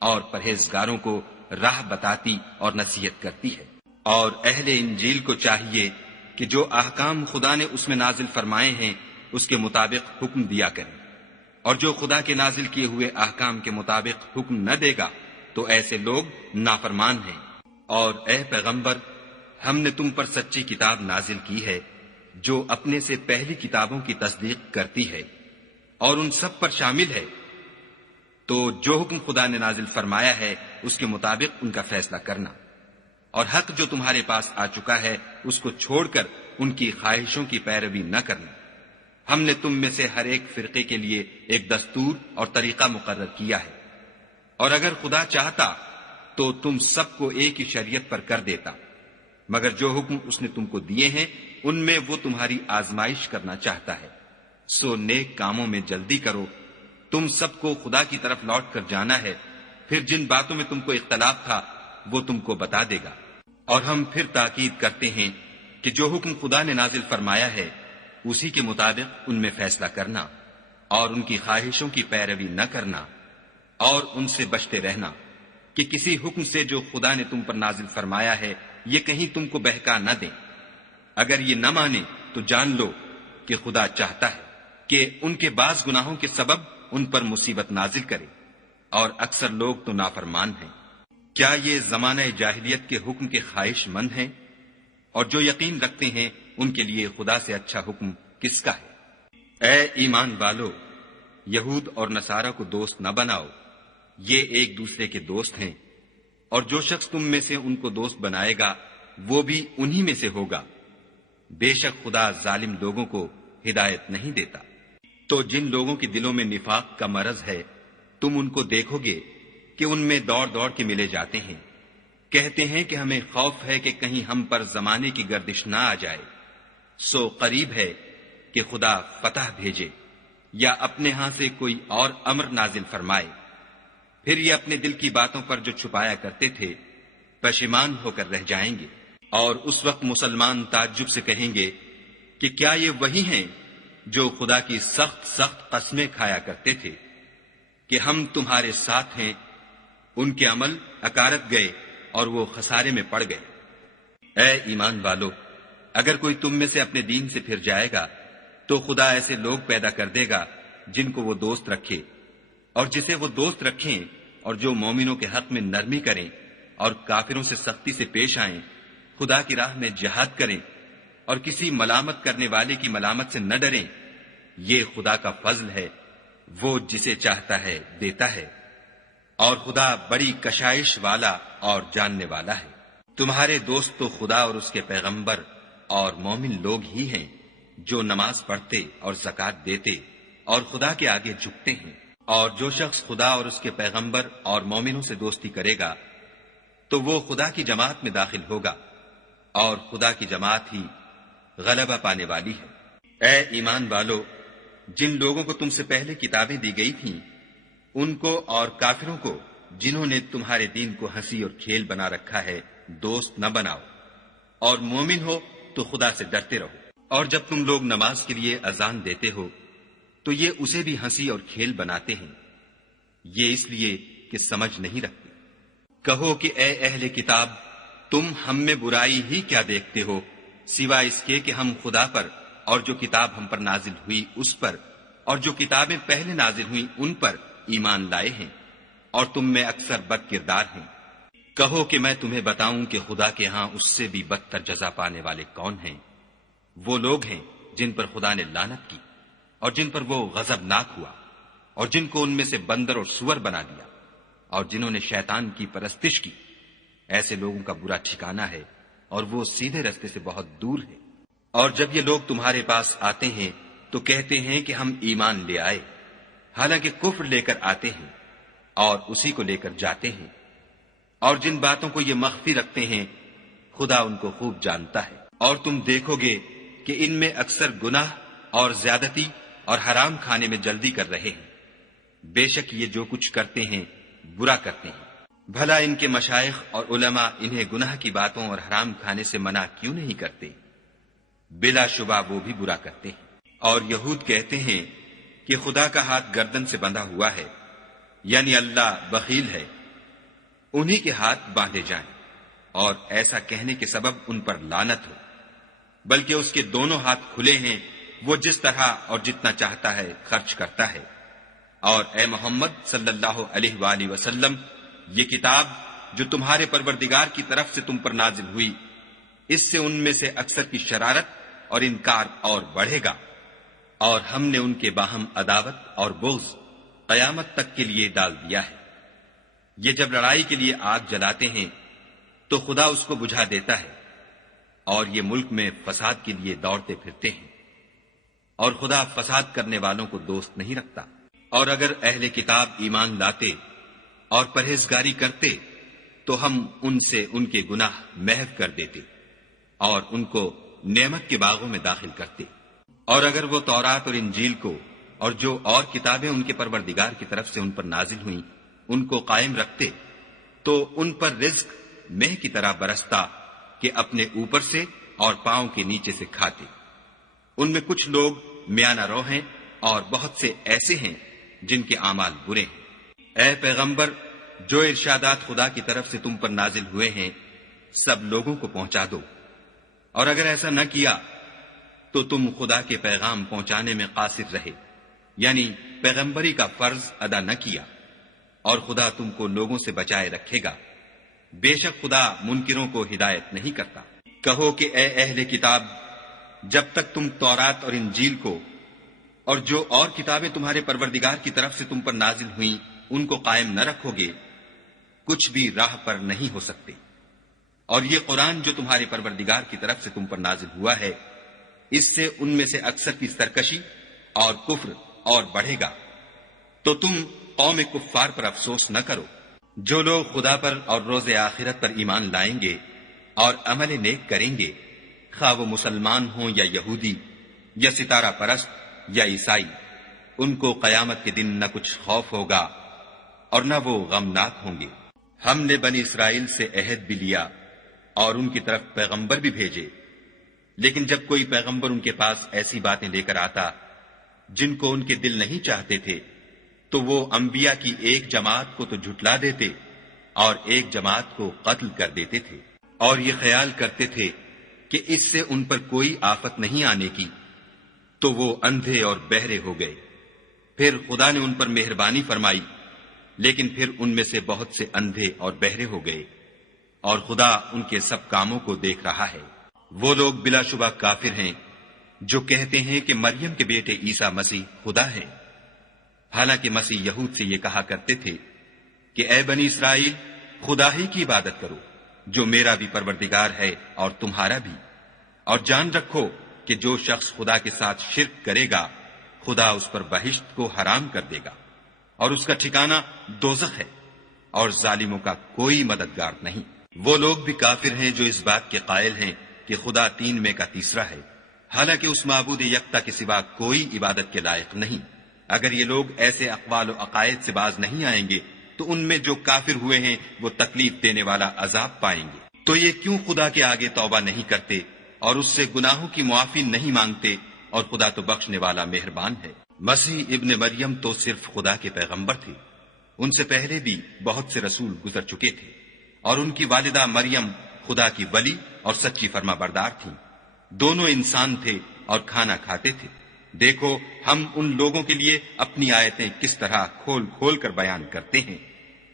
اور پرہیزگاروں کو راہ بتاتی اور نصیحت کرتی ہے۔ اور اہل انجیل کو چاہیے کہ جو احکام خدا نے اس میں نازل فرمائے ہیں اس کے مطابق حکم دیا کریں، اور جو خدا کے نازل کیے ہوئے احکام کے مطابق حکم نہ دے گا تو ایسے لوگ نافرمان ہیں۔ اور اے پیغمبر، ہم نے تم پر سچی کتاب نازل کی ہے جو اپنے سے پہلی کتابوں کی تصدیق کرتی ہے اور ان سب پر شامل ہے، تو جو حکم خدا نے نازل فرمایا ہے اس کے مطابق ان کا فیصلہ کرنا، اور حق جو تمہارے پاس آ چکا ہے اس کو چھوڑ کر ان کی خواہشوں کی پیروی نہ کرنا۔ ہم نے تم میں سے ہر ایک فرقے کے لیے ایک دستور اور طریقہ مقرر کیا ہے، اور اگر خدا چاہتا تو تم سب کو ایک ہی شریعت پر کر دیتا، مگر جو حکم اس نے تم کو دیے ہیں ان میں وہ تمہاری آزمائش کرنا چاہتا ہے۔ سو نیک کاموں میں جلدی کرو، تم سب کو خدا کی طرف لوٹ کر جانا ہے، پھر جن باتوں میں تم کو اختلاف تھا وہ تم کو بتا دے گا۔ اور ہم پھر تاکید کرتے ہیں کہ جو حکم خدا نے نازل فرمایا ہے اسی کے مطابق ان میں فیصلہ کرنا، اور ان کی خواہشوں کی پیروی نہ کرنا، اور ان سے بچتے رہنا کہ کسی حکم سے جو خدا نے تم پر نازل فرمایا ہے یہ کہیں تم کو بہکا نہ دیں۔ اگر یہ نہ مانے تو جان لو کہ خدا چاہتا ہے کہ ان کے بعض گناہوں کے سبب ان پر مصیبت نازل کرے، اور اکثر لوگ تو نافرمان ہیں۔ کیا یہ زمانہ جاہلیت کے حکم کے خواہش مند ہیں؟ اور جو یقین رکھتے ہیں ان کے لیے خدا سے اچھا حکم کس کا ہے؟ اے ایمان والو، یہود اور نصارہ کو دوست نہ بناؤ، یہ ایک دوسرے کے دوست ہیں، اور جو شخص تم میں سے ان کو دوست بنائے گا وہ بھی انہی میں سے ہوگا۔ بے شک خدا ظالم لوگوں کو ہدایت نہیں دیتا۔ تو جن لوگوں کے دلوں میں نفاق کا مرض ہے تم ان کو دیکھو گے کہ ان میں دوڑ دوڑ کے ملے جاتے ہیں، کہتے ہیں کہ ہمیں خوف ہے کہ کہیں ہم پر زمانے کی گردش نہ آ جائے۔ سو قریب ہے کہ خدا فتح بھیجے یا اپنے ہاں سے کوئی اور امر نازل فرمائے، پھر یہ اپنے دل کی باتوں پر جو چھپایا کرتے تھے پشیمان ہو کر رہ جائیں گے۔ اور اس وقت مسلمان تعجب سے کہیں گے کہ کیا یہ وہی ہیں جو خدا کی سخت سخت قسمیں کھایا کرتے تھے کہ ہم تمہارے ساتھ ہیں؟ ان کے عمل اکارت گئے اور وہ خسارے میں پڑ گئے۔ اے ایمان والو، اگر کوئی تم میں سے اپنے دین سے پھر جائے گا تو خدا ایسے لوگ پیدا کر دے گا جن کو وہ دوست رکھے اور جسے وہ دوست رکھیں، اور جو مومنوں کے حق میں نرمی کریں اور کافروں سے سختی سے پیش آئیں، خدا کی راہ میں جہاد کریں اور کسی ملامت کرنے والے کی ملامت سے نہ ڈریں۔ یہ خدا کا فضل ہے، وہ جسے چاہتا ہے دیتا ہے، اور خدا بڑی کشائش والا اور جاننے والا ہے۔ تمہارے دوست تو خدا اور اس کے پیغمبر اور مومن لوگ ہی ہیں جو نماز پڑھتے اور زکوٰۃ دیتے اور خدا کے آگے جھکتے ہیں، اور جو شخص خدا اور اس کے پیغمبر اور مومنوں سے دوستی کرے گا تو وہ خدا کی جماعت میں داخل ہوگا، اور خدا کی جماعت ہی غلبہ پانے والی ہے۔ اے ایمان والو، جن لوگوں کو تم سے پہلے کتابیں دی گئی تھیں ان کو اور کافروں کو جنہوں نے تمہارے دین کو ہنسی اور کھیل بنا رکھا ہے دوست نہ بناؤ، اور مومن ہو تو خدا سے ڈرتے رہو۔ اور جب تم لوگ نماز کے لیے اذان دیتے ہو تو یہ اسے بھی ہنسی اور کھیل بناتے ہیں، یہ اس لیے کہ سمجھ نہیں رکھتے۔ کہو کہ اے اہل کتاب، تم ہم میں برائی ہی کیا دیکھتے ہو سوائے اس کے کہ ہم خدا پر اور جو کتاب ہم پر نازل ہوئی اس پر اور جو کتابیں پہلے نازل ہوئیں ان پر ایمان لائے ہیں، اور تم میں اکثر بد کردار ہیں۔ کہو کہ میں تمہیں بتاؤں کہ خدا کے ہاں اس سے بھی بدتر جزا پانے والے کون ہیں؟ وہ لوگ ہیں جن پر خدا نے لعنت کی اور جن پر وہ غضبناک ہوا، اور جن کو ان میں سے بندر اور سور بنا دیا، اور جنہوں نے شیطان کی پرستش کی۔ ایسے لوگوں کا برا ٹھکانہ ہے اور وہ سیدھے رستے سے بہت دور ہے۔ اور جب یہ لوگ تمہارے پاس آتے ہیں تو کہتے ہیں کہ ہم ایمان لے آئے، حالانکہ کفر لے کر آتے ہیں اور اسی کو لے کر جاتے ہیں، اور جن باتوں کو یہ مخفی رکھتے ہیں خدا ان کو خوب جانتا ہے۔ اور تم دیکھو گے کہ ان میں اکثر گناہ اور زیادتی اور حرام کھانے میں جلدی کر رہے ہیں۔ بے شک یہ جو کچھ کرتے ہیں برا کرتے ہیں۔ بھلا ان کے مشائخ اور علماء انہیں گناہ کی باتوں اور حرام کھانے سے منع کیوں نہیں کرتے؟ بلا شبہ وہ بھی برا کرتے ہیں۔ اور یہود کہتے ہیں کہ خدا کا ہاتھ گردن سے بندھا ہوا ہے، یعنی اللہ بخیل ہے، انہی کے ہاتھ باندھے جائیں، اور ایسا کہنے کے سبب ان پر لعنت ہو، بلکہ اس کے دونوں ہاتھ کھلے ہیں، وہ جس طرح اور جتنا چاہتا ہے خرچ کرتا ہے۔ اور اے محمد صلی اللہ علیہ وآلہ وسلم، یہ کتاب جو تمہارے پروردگار کی طرف سے تم پر نازل ہوئی، اس سے ان میں سے اکثر کی شرارت اور انکار اور بڑھے گا، اور ہم نے ان کے باہم عداوت اور بغض قیامت تک کے لیے ڈال دیا ہے۔ یہ جب لڑائی کے لیے آگ جلاتے ہیں تو خدا اس کو بجھا دیتا ہے، اور یہ ملک میں فساد کے لیے دوڑتے پھرتے ہیں، اور خدا فساد کرنے والوں کو دوست نہیں رکھتا۔ اور اگر اہل کتاب ایمان لاتے اور پرہیزگاری کرتے تو ہم ان سے ان کے گناہ محو کر دیتے اور ان کو نعمت کے باغوں میں داخل کرتے۔ اور اگر وہ تورات اور انجیل کو اور جو اور کتابیں ان کے پروردگار کی طرف سے ان پر نازل ہوئیں ان کو قائم رکھتے تو ان پر رزق مہ کی طرح برستا کہ اپنے اوپر سے اور پاؤں کے نیچے سے کھاتے۔ ان میں کچھ لوگ میانہ رو ہیں اور بہت سے ایسے ہیں جن کے اعمال برے ہیں۔ اے پیغمبر، جو ارشادات خدا کی طرف سے تم پر نازل ہوئے ہیں سب لوگوں کو پہنچا دو، اور اگر ایسا نہ کیا تو تم خدا کے پیغام پہنچانے میں قاصر رہے، یعنی پیغمبری کا فرض ادا نہ کیا، اور خدا تم کو لوگوں سے بچائے رکھے گا۔ بے شک خدا منکروں کو ہدایت نہیں کرتا۔ کہو کہ اے اہل کتاب، جب تک تم تورات اور انجیل کو اور جو اور کتابیں تمہارے پروردگار کی طرف سے تم پر نازل ہوئیں ان کو قائم نہ رکھو گے کچھ بھی راہ پر نہیں ہو سکتے۔ اور یہ قرآن جو تمہارے پروردگار کی طرف سے تم پر نازل ہوا ہے اس سے ان میں سے اکثر کی سرکشی اور کفر اور بڑھے گا، تو تم قوم کفار پر افسوس نہ کرو۔ جو لوگ خدا پر اور روز آخرت پر ایمان لائیں گے اور عمل نیک کریں گے، خواہ وہ مسلمان ہوں یا یہودی یا ستارہ پرست یا عیسائی، ان کو قیامت کے دن نہ کچھ خوف ہوگا اور نہ وہ غمناک ہوں گے۔ ہم نے بنی اسرائیل سے عہد بھی لیا اور ان کی طرف پیغمبر بھی بھیجے، لیکن جب کوئی پیغمبر ان کے پاس ایسی باتیں لے کر آتا جن کو ان کے دل نہیں چاہتے تھے تو وہ انبیاء کی ایک جماعت کو تو جھٹلا دیتے اور ایک جماعت کو قتل کر دیتے تھے۔ اور یہ خیال کرتے تھے کہ اس سے ان پر کوئی آفت نہیں آنے کی، تو وہ اندھے اور بہرے ہو گئے۔ پھر خدا نے ان پر مہربانی فرمائی، لیکن پھر ان میں سے بہت سے اندھے اور بہرے ہو گئے، اور خدا ان کے سب کاموں کو دیکھ رہا ہے۔ وہ لوگ بلا شبہ کافر ہیں جو کہتے ہیں کہ مریم کے بیٹے عیسیٰ مسیح خدا ہے، حالانکہ مسیح یہود سے یہ کہا کرتے تھے کہ اے بنی اسرائیل، خدا ہی کی عبادت کرو جو میرا بھی پروردگار ہے اور تمہارا بھی، اور جان رکھو کہ جو شخص خدا کے ساتھ شرک کرے گا خدا اس پر بہشت کو حرام کر دے گا، اور اس کا ٹھکانہ دوزخ ہے، اور ظالموں کا کوئی مددگار نہیں۔ وہ لوگ بھی کافر ہیں جو اس بات کے قائل ہیں کہ خدا تین میں کا تیسرا ہے، حالانکہ اس معبود یکتا کے سوا کوئی عبادت کے لائق نہیں۔ اگر یہ لوگ ایسے اقوال و عقائد سے باز نہیں آئیں گے تو ان میں جو کافر ہوئے ہیں وہ تکلیف دینے والا عذاب پائیں گے۔ تو یہ کیوں خدا کے آگے توبہ نہیں کرتے اور اس سے گناہوں کی معافی نہیں مانگتے، اور خدا تو بخشنے والا مہربان ہے۔ مسیح ابن مریم تو صرف خدا کے پیغمبر تھے، ان سے پہلے بھی بہت سے رسول گزر چکے تھے، اور ان کی والدہ مریم خدا کی ولی اور سچی فرما بردار تھیں۔ دونوں انسان تھے اور کھانا کھاتے تھے۔ دیکھو ہم ان لوگوں کے لیے اپنی آیتیں کس طرح کھول کھول کر بیان کرتے ہیں،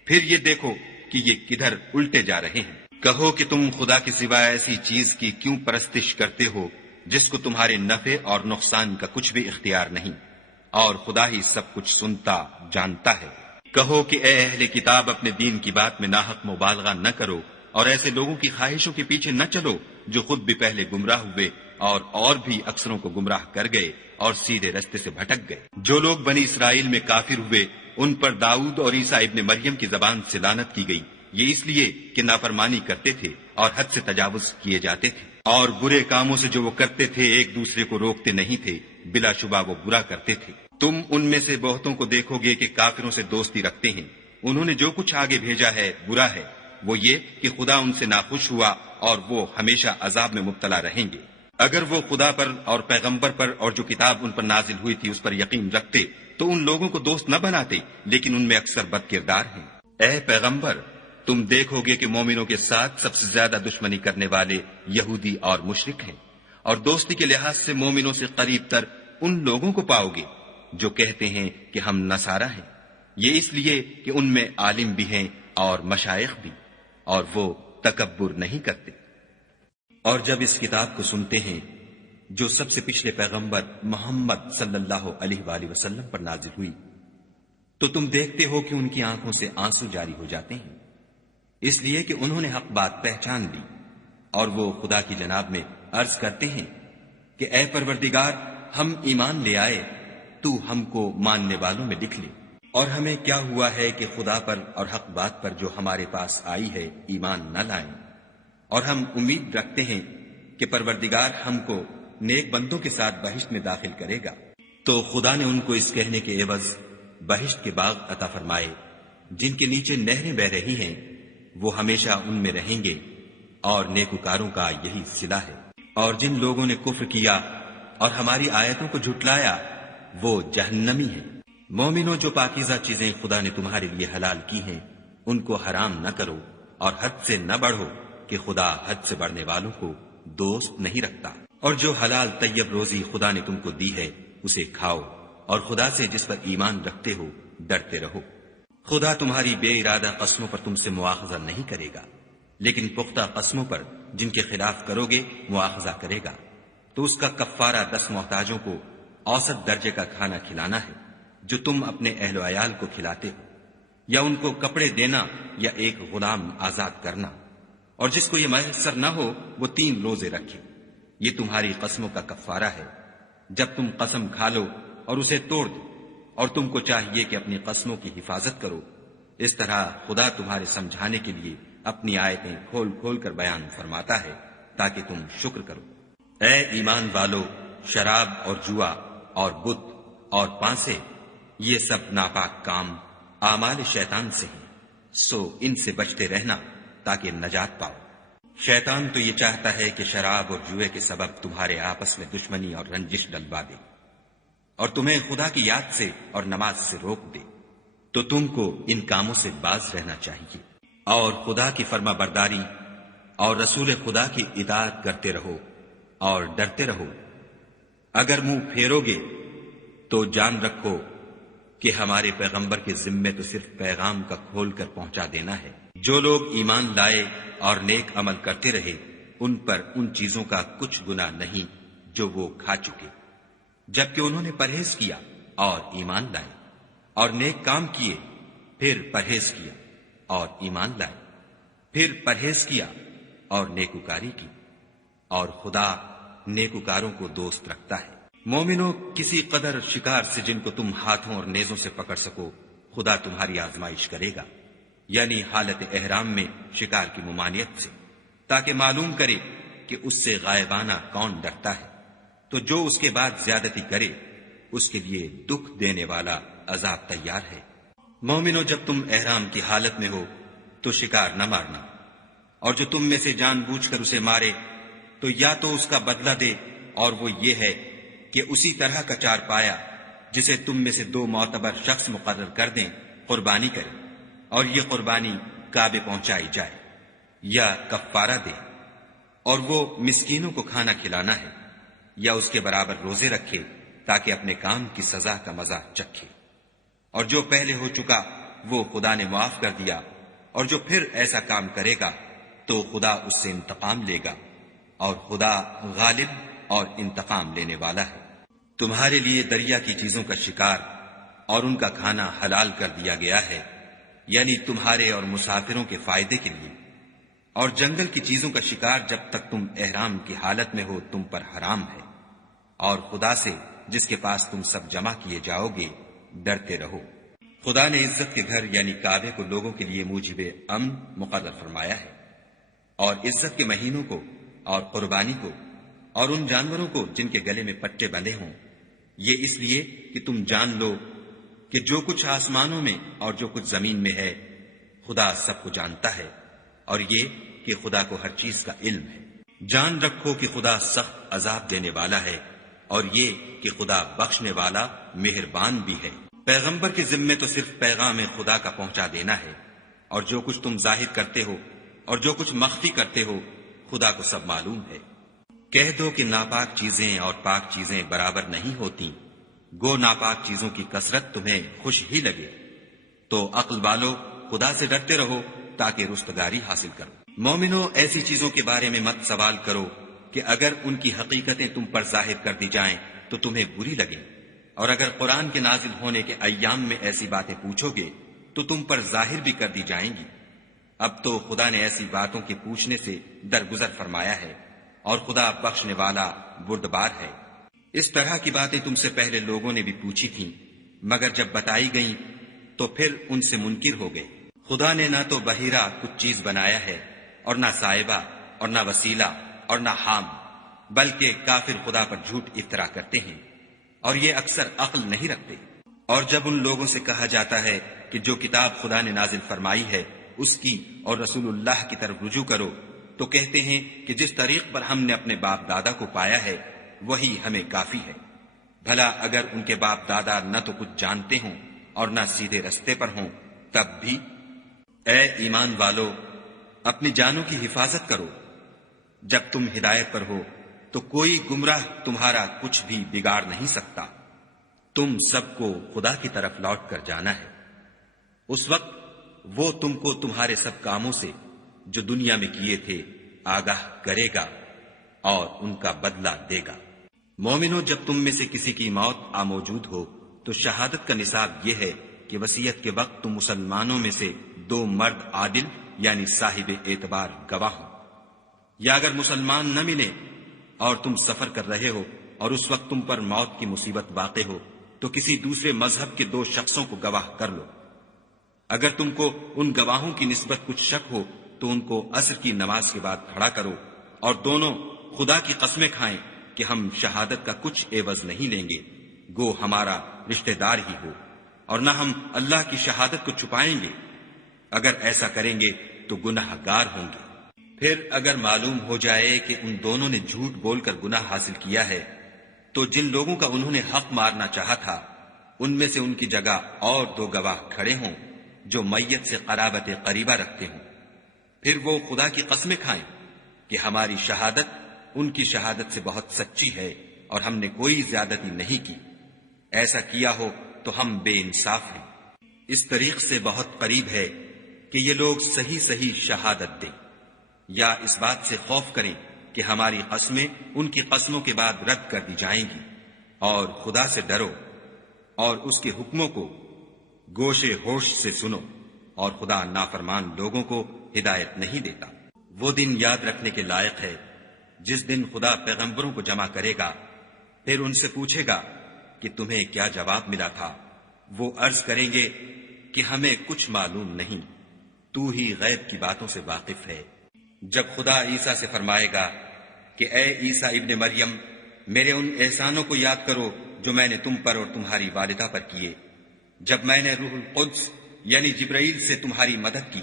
پھر یہ دیکھو کہ یہ کدھر الٹے جا رہے ہیں۔ کہو کہ تم خدا کے سوا ایسی چیز کی کیوں پرستش کرتے ہو جس کو تمہارے نفع اور نقصان کا کچھ بھی اختیار نہیں، اور خدا ہی سب کچھ سنتا جانتا ہے۔ کہو کہ اے اہل کتاب، اپنے دین کی بات میں ناحق مبالغہ نہ کرو، اور ایسے لوگوں کی خواہشوں کے پیچھے نہ چلو جو خود بھی پہلے گمراہ ہوئے اور بھی اکثروں کو گمراہ کر گئے اور سیدھے رستے سے بھٹک گئے۔ جو لوگ بنی اسرائیل میں کافر ہوئے ان پر داؤد اور عیسیٰ ابن مریم کی زبان سے لعنت کی گئی، یہ اس لیے کہ نافرمانی کرتے تھے اور حد سے تجاوز کیے جاتے تھے، اور برے کاموں سے جو وہ کرتے تھے ایک دوسرے کو روکتے نہیں تھے، بلا شبہ وہ برا کرتے تھے۔ تم ان میں سے بہتوں کو دیکھو گے کہ کافروں سے دوستی رکھتے ہیں، انہوں نے جو کچھ آگے بھیجا ہے برا ہے، وہ یہ کہ خدا ان سے ناخوش ہوا اور وہ ہمیشہ عذاب میں مبتلا رہیں گے۔ اگر وہ خدا پر اور پیغمبر پر اور جو کتاب ان پر نازل ہوئی تھی اس پر یقین رکھتے تو ان لوگوں کو دوست نہ بناتے، لیکن ان میں اکثر بد کردار ہیں۔ اے پیغمبر، تم دیکھو گے کہ مومنوں کے ساتھ سب سے زیادہ دشمنی کرنے والے یہودی اور مشرک ہیں، اور دوستی کے لحاظ سے مومنوں سے قریب تر ان لوگوں کو پاؤ گے جو کہتے ہیں کہ ہم نصارہ ہیں، یہ اس لیے کہ ان میں عالم بھی ہیں اور مشائخ بھی، اور وہ تکبر نہیں کرتے۔ اور جب اس کتاب کو سنتے ہیں جو سب سے پچھلے پیغمبر محمد صلی اللہ علیہ وآلہ وسلم پر نازل ہوئی، تو تم دیکھتے ہو کہ ان کی آنکھوں سے آنسو جاری ہو جاتے ہیں، اس لیے کہ انہوں نے حق بات پہچان لی، اور وہ خدا کی جناب میں عرض کرتے ہیں کہ اے پروردگار، ہم ایمان لے آئے، تو ہم کو ماننے والوں میں لکھ لے۔ اور ہمیں کیا ہوا ہے کہ خدا پر اور حق بات پر جو ہمارے پاس آئی ہے ایمان نہ لائیں، اور ہم امید رکھتے ہیں کہ پروردگار ہم کو نیک بندوں کے ساتھ بہشت میں داخل کرے گا۔ تو خدا نے ان کو اس کہنے کے عوض بہشت کے باغ عطا فرمائے جن کے نیچے نہریں بہ رہی ہیں، وہ ہمیشہ ان میں رہیں گے، اور نیکوکاروں کا یہی صلہ ہے۔ اور جن لوگوں نے کفر کیا اور ہماری آیتوں کو جھٹلایا وہ جہنمی ہیں۔ مومنوں، جو پاکیزہ چیزیں خدا نے تمہارے لیے حلال کی ہیں ان کو حرام نہ کرو، اور حد سے نہ بڑھو کہ خدا حد سے بڑھنے والوں کو دوست نہیں رکھتا۔ اور جو حلال طیب روزی خدا نے تم کو دی ہے اسے کھاؤ، اور خدا سے جس پر ایمان رکھتے ہو ڈرتے رہو۔ خدا تمہاری بے ارادہ قسموں پر تم سے مواخذہ نہیں کرے گا، لیکن پختہ قسموں پر جن کے خلاف کرو گے مواخذہ کرے گا۔ تو اس کا کفارہ 10 محتاجوں کو اوسط درجے کا کھانا کھلانا ہے جو تم اپنے اہل و عیال کو کھلاتے ہو، یا ان کو کپڑے دینا یا ایک غلام آزاد کرنا۔ اور جس کو یہ میسر نہ ہو وہ 3 روزے رکھے، یہ تمہاری قسموں کا کفارہ ہے جب تم قسم کھا لو اور اسے توڑ دو، اور تم کو چاہیے کہ اپنی قسموں کی حفاظت کرو۔ اس طرح خدا تمہارے سمجھانے کے لیے اپنی آیتیں کھول کھول کر بیان فرماتا ہے تاکہ تم شکر کرو۔ اے ایمان والو، شراب اور جوا اور بت اور پانسے، یہ سب ناپاک کام اعمال شیطان سے ہیں، سو ان سے بچتے رہنا تاکہ نجات پاؤ۔ شیطان تو یہ چاہتا ہے کہ شراب اور جوئے کے سبب تمہارے آپس میں دشمنی اور رنجش ڈلوا دے، اور تمہیں خدا کی یاد سے اور نماز سے روک دے، تو تم کو ان کاموں سے باز رہنا چاہیے، اور خدا کی فرما برداری اور رسول خدا کی اطاعت کرتے رہو اور ڈرتے رہو۔ اگر منہ پھیرو گے تو جان رکھو کہ ہمارے پیغمبر کے ذمے تو صرف پیغام کا کھول کر پہنچا دینا ہے۔ جو لوگ ایمان لائے اور نیک عمل کرتے رہے ان پر ان چیزوں کا کچھ گناہ نہیں جو وہ کھا چکے، جبکہ انہوں نے پرہیز کیا اور ایمان لائے، اور نیک کام کیے، پھر پرہیز کیا اور ایمان لائے، پھر پرہیز کیا اور نیکوکاری کی، اور خدا نیکوکاروں کو دوست رکھتا ہے۔ مومنوں، کسی قدر شکار سے جن کو تم ہاتھوں اور نیزوں سے پکڑ سکو خدا تمہاری آزمائش کرے گا، یعنی حالت احرام میں شکار کی ممانعت سے، تاکہ معلوم کرے کہ اس سے غائبانہ کون ڈرتا ہے، تو جو اس کے بعد زیادتی کرے اس کے لیے دکھ دینے والا عذاب تیار ہے۔ مومنوں، جب تم احرام کی حالت میں ہو تو شکار نہ مارنا، اور جو تم میں سے جان بوجھ کر اسے مارے تو یا تو اس کا بدلہ دے، اور وہ یہ ہے کہ اسی طرح کا چار پایا جسے تم میں سے 2 معتبر شخص مقرر کر دیں قربانی کرے، اور یہ قربانی کعبے پہنچائی جائے، یا کفارہ دے، اور وہ مسکینوں کو کھانا کھلانا ہے، یا اس کے برابر روزے رکھے تاکہ اپنے کام کی سزا کا مزہ چکھے۔ اور جو پہلے ہو چکا وہ خدا نے معاف کر دیا، اور جو پھر ایسا کام کرے گا تو خدا اس سے انتقام لے گا، اور خدا غالب اور انتقام لینے والا ہے۔ تمہارے لیے دریا کی چیزوں کا شکار اور ان کا کھانا حلال کر دیا گیا ہے، یعنی تمہارے اور مسافروں کے فائدے کے لیے، اور جنگل کی چیزوں کا شکار جب تک تم احرام کی حالت میں ہو تم پر حرام ہے، اور خدا سے جس کے پاس تم سب جمع کیے جاؤ گے ڈرتے رہو۔ خدا نے عزت کے گھر یعنی کعبے کو لوگوں کے لیے موجب امن مقرر فرمایا ہے، اور عزت کے مہینوں کو اور قربانی کو اور ان جانوروں کو جن کے گلے میں پٹے بندھے ہوں، یہ اس لیے کہ تم جان لو کہ جو کچھ آسمانوں میں اور جو کچھ زمین میں ہے خدا سب کو جانتا ہے، اور یہ کہ خدا کو ہر چیز کا علم ہے۔ جان رکھو کہ خدا سخت عذاب دینے والا ہے، اور یہ کہ خدا بخشنے والا مہربان بھی ہے۔ پیغمبر کے ذمے تو صرف پیغام خدا کا پہنچا دینا ہے، اور جو کچھ تم ظاہر کرتے ہو اور جو کچھ مخفی کرتے ہو خدا کو سب معلوم ہے۔ کہہ دو کہ ناپاک چیزیں اور پاک چیزیں برابر نہیں ہوتی، گو ناپاک چیزوں کی کثرت تمہیں خوش ہی لگے، تو عقل والو خدا سے ڈرتے رہو تاکہ رستگاری حاصل کرو۔ مومنو، ایسی چیزوں کے بارے میں مت سوال کرو کہ اگر ان کی حقیقتیں تم پر ظاہر کر دی جائیں تو تمہیں بری لگیں، اور اگر قرآن کے نازل ہونے کے ایام میں ایسی باتیں پوچھو گے تو تم پر ظاہر بھی کر دی جائیں گی۔ اب تو خدا نے ایسی باتوں کے پوچھنے سے درگزر فرمایا ہے، اور خدا بخشنے والا بردبار ہے۔ اس طرح کی باتیں تم سے پہلے لوگوں نے بھی پوچھی تھیں، مگر جب بتائی گئیں تو پھر ان سے منکر ہو گئے۔ خدا نے نہ تو بحیرہ کچھ چیز بنایا ہے، اور نہ صاحبہ، اور نہ وسیلہ، اور نہ حام، بلکہ کافر خدا پر جھوٹ افطرا کرتے ہیں، اور یہ اکثر عقل نہیں رکھتے۔ اور جب ان لوگوں سے کہا جاتا ہے کہ جو کتاب خدا نے نازل فرمائی ہے اس کی اور رسول اللہ کی طرف رجوع کرو، تو کہتے ہیں کہ جس طریق پر ہم نے اپنے باپ دادا کو پایا ہے وہی ہمیں کافی ہے۔ بھلا اگر ان کے باپ دادا نہ تو کچھ جانتے ہوں اور نہ سیدھے رستے پر ہوں تب بھی؟ اے ایمان والو، اپنی جانوں کی حفاظت کرو۔ جب تم ہدایت پر ہو تو کوئی گمراہ تمہارا کچھ بھی بگاڑ نہیں سکتا۔ تم سب کو خدا کی طرف لوٹ کر جانا ہے، اس وقت وہ تم کو تمہارے سب کاموں سے جو دنیا میں کیے تھے آگاہ کرے گا اور ان کا بدلہ دے گا۔ مومنو، جب تم میں سے کسی کی موت آ موجود ہو تو شہادت کا نصاب یہ ہے کہ وصیت کے وقت تم مسلمانوں میں سے 2 مرد عادل یعنی صاحب اعتبار گواہ ہوں، یا اگر مسلمان نہ ملے اور تم سفر کر رہے ہو اور اس وقت تم پر موت کی مصیبت واقع ہو تو کسی دوسرے مذہب کے 2 شخصوں کو گواہ کر لو۔ اگر تم کو ان گواہوں کی نسبت کچھ شک ہو تو ان کو عصر کی نماز کے بعد کھڑا کرو، اور دونوں خدا کی قسمیں کھائیں کہ ہم شہادت کا کچھ عوض نہیں لیں گے، گو ہمارا رشتہ دار ہی ہو، اور نہ ہم اللہ کی شہادت کو چھپائیں گے، اگر ایسا کریں گے تو گناہ گار ہوں گے۔ پھر اگر معلوم ہو جائے کہ ان دونوں نے جھوٹ بول کر گناہ حاصل کیا ہے تو جن لوگوں کا انہوں نے حق مارنا چاہا تھا ان میں سے ان کی جگہ اور 2 گواہ کھڑے ہوں جو میت سے قرابت قریبہ رکھتے ہوں، پھر وہ خدا کی قسمیں کھائیں کہ ہماری شہادت ان کی شہادت سے بہت سچی ہے اور ہم نے کوئی زیادتی نہیں کی، ایسا کیا ہو تو ہم بے انصاف ہیں۔ اس طریق سے بہت قریب ہے کہ یہ لوگ صحیح صحیح شہادت دیں، یا اس بات سے خوف کریں کہ ہماری قسمیں ان کی قسموں کے بعد رد کر دی جائیں گی، اور خدا سے ڈرو اور اس کے حکموں کو گوشے ہوش سے سنو، اور خدا نافرمان لوگوں کو ہدایت نہیں دیتا۔ وہ دن یاد رکھنے کے لائق ہے جس دن خدا پیغمبروں کو جمع کرے گا، پھر ان سے پوچھے گا کہ تمہیں کیا جواب ملا تھا؟ وہ عرض کریں گے کہ ہمیں کچھ معلوم نہیں، تو ہی غیب کی باتوں سے واقف ہے۔ جب خدا عیسیٰ سے فرمائے گا کہ اے عیسیٰ ابن مریم، میرے ان احسانوں کو یاد کرو جو میں نے تم پر اور تمہاری والدہ پر کیے، جب میں نے روح القدس یعنی جبرائیل سے تمہاری مدد کی،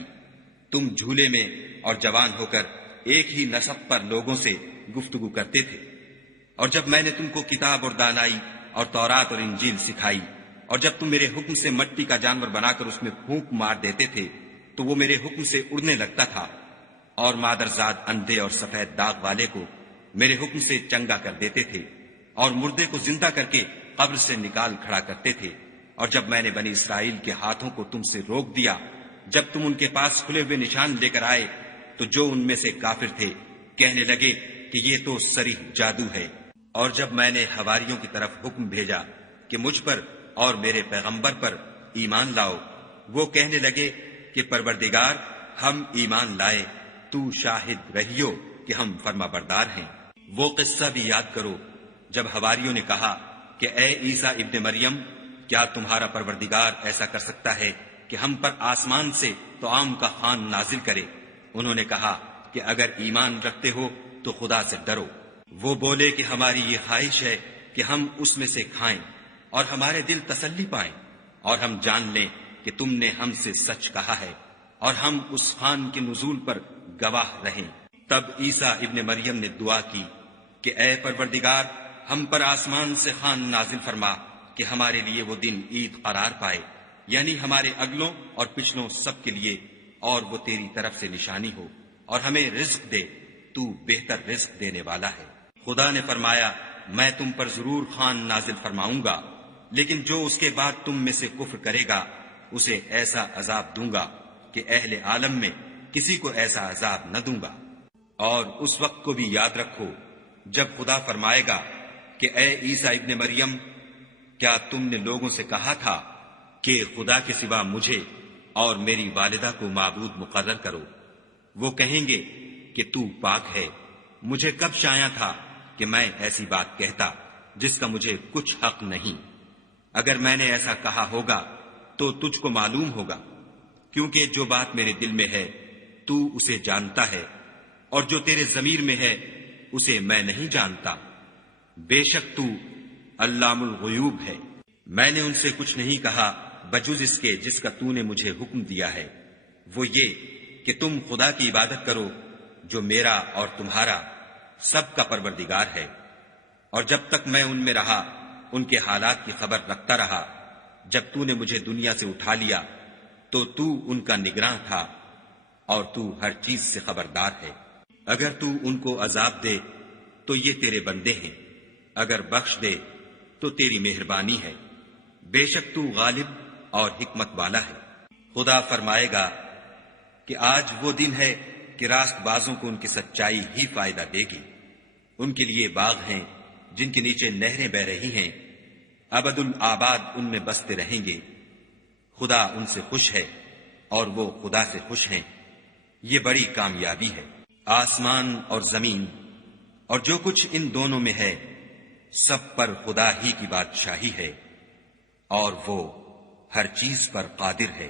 تم جھولے میں اور جوان ہو کر ایک ہی نسق پر لوگوں سے گفتگو کرتے تھے، اور جب میں نے تم کو کتاب اور دانائی اور تورات اور انجیل سکھائی، اور جب تم میرے حکم سے مٹی کا جانور بنا کر اس میں پھونک مار دیتے تھے تو وہ میرے حکم سے اڑنے لگتا تھا، اور مادرزاد اندھے اور سفید داغ والے کو میرے حکم سے چنگا کر دیتے تھے، اور مردے کو زندہ کر کے قبر سے نکال کھڑا کرتے تھے، اور جب میں نے بنی اسرائیل کے ہاتھوں کو تم سے روک دیا، جب تم ان کے پاس کھلے ہوئے نشان لے کر آئے تو جو ان میں سے کافر تھے کہنے لگے کہ یہ تو صریح جادو ہے، اور جب میں نے حواریوں کی طرف حکم بھیجا کہ مجھ پر اور میرے پیغمبر پر ایمان لاؤ، وہ کہنے لگے کہ پروردگار ہم ایمان لائے، تو شاہد رہیو کہ ہم فرما بردار ہیں۔ وہ قصہ بھی یاد کرو جب حواریوں نے کہا کہ اے عیسیٰ ابن مریم، کیا تمہارا پروردگار ایسا کر سکتا ہے کہ ہم پر آسمان سے طعام کا خوان نازل کرے؟ انہوں نے کہا کہ اگر ایمان رکھتے ہو تو خدا سے ڈرو۔ وہ بولے کہ ہماری یہ خواہش ہے کہ ہم اس میں سے کھائیں اور ہمارے دل تسلی پائیں، اور ہم جان لیں کہ تم نے ہم سے سچ کہا ہے، اور ہم اس خوان کے نزول پر گواہ رہیں۔ تب عیسیٰ ابن مریم نے دعا کی کہ اے پروردگار، ہم پر آسمان سے خوان نازل فرما کہ ہمارے لیے وہ دن عید قرار پائے، یعنی ہمارے اگلوں اور پچھلوں سب کے لیے، اور وہ تیری طرف سے نشانی ہو، اور ہمیں رزق دے، تو بہتر رزق دینے والا ہے۔ خدا نے فرمایا میں تم پر ضرور خوان نازل فرماؤں گا، لیکن جو اس کے بعد تم میں سے کفر کرے گا اسے ایسا عذاب دوں گا کہ اہل عالم میں کسی کو ایسا عذاب نہ دوں گا۔ اور اس وقت کو بھی یاد رکھو جب خدا فرمائے گا کہ اے عیسیٰ ابن مریم، کیا تم نے لوگوں سے کہا تھا کہ خدا کے سوا مجھے اور میری والدہ کو معبود مقرر کرو؟ وہ کہیں گے کہ تو پاک ہے، مجھے کب شایع تھا کہ میں ایسی بات کہتا جس کا مجھے کچھ حق نہیں۔ اگر میں نے ایسا کہا ہوگا تو تجھ کو معلوم ہوگا، کیونکہ جو بات میرے دل میں ہے تو اسے جانتا ہے، اور جو تیرے ضمیر میں ہے اسے میں نہیں جانتا۔ بے شک تو علام الغیوب ہے۔ میں نے ان سے کچھ نہیں کہا بجز اس کے جس کا تو نے مجھے حکم دیا ہے، وہ یہ کہ تم خدا کی عبادت کرو جو میرا اور تمہارا سب کا پروردگار ہے۔ اور جب تک میں ان میں رہا ان کے حالات کی خبر رکھتا رہا، جب تو نے مجھے دنیا سے اٹھا لیا تو تو ان کا نگراں تھا، اور تو ہر چیز سے خبردار ہے۔ اگر تو ان کو عذاب دے تو یہ تیرے بندے ہیں، اگر بخش دے تو تیری مہربانی ہے، بے شک تو غالب اور حکمت والا ہے۔ خدا فرمائے گا کہ آج وہ دن ہے کہ راست بازوں کو ان کی سچائی ہی فائدہ دے گی۔ ان کے لیے باغ ہیں جن کے نیچے نہریں بہ رہی ہیں، ابد الآباد ان میں بستے رہیں گے۔ خدا ان سے خوش ہے اور وہ خدا سے خوش ہیں، یہ بڑی کامیابی ہے۔ آسمان اور زمین اور جو کچھ ان دونوں میں ہے سب پر خدا ہی کی بادشاہی ہے، اور وہ ہر چیز پر قادر ہے۔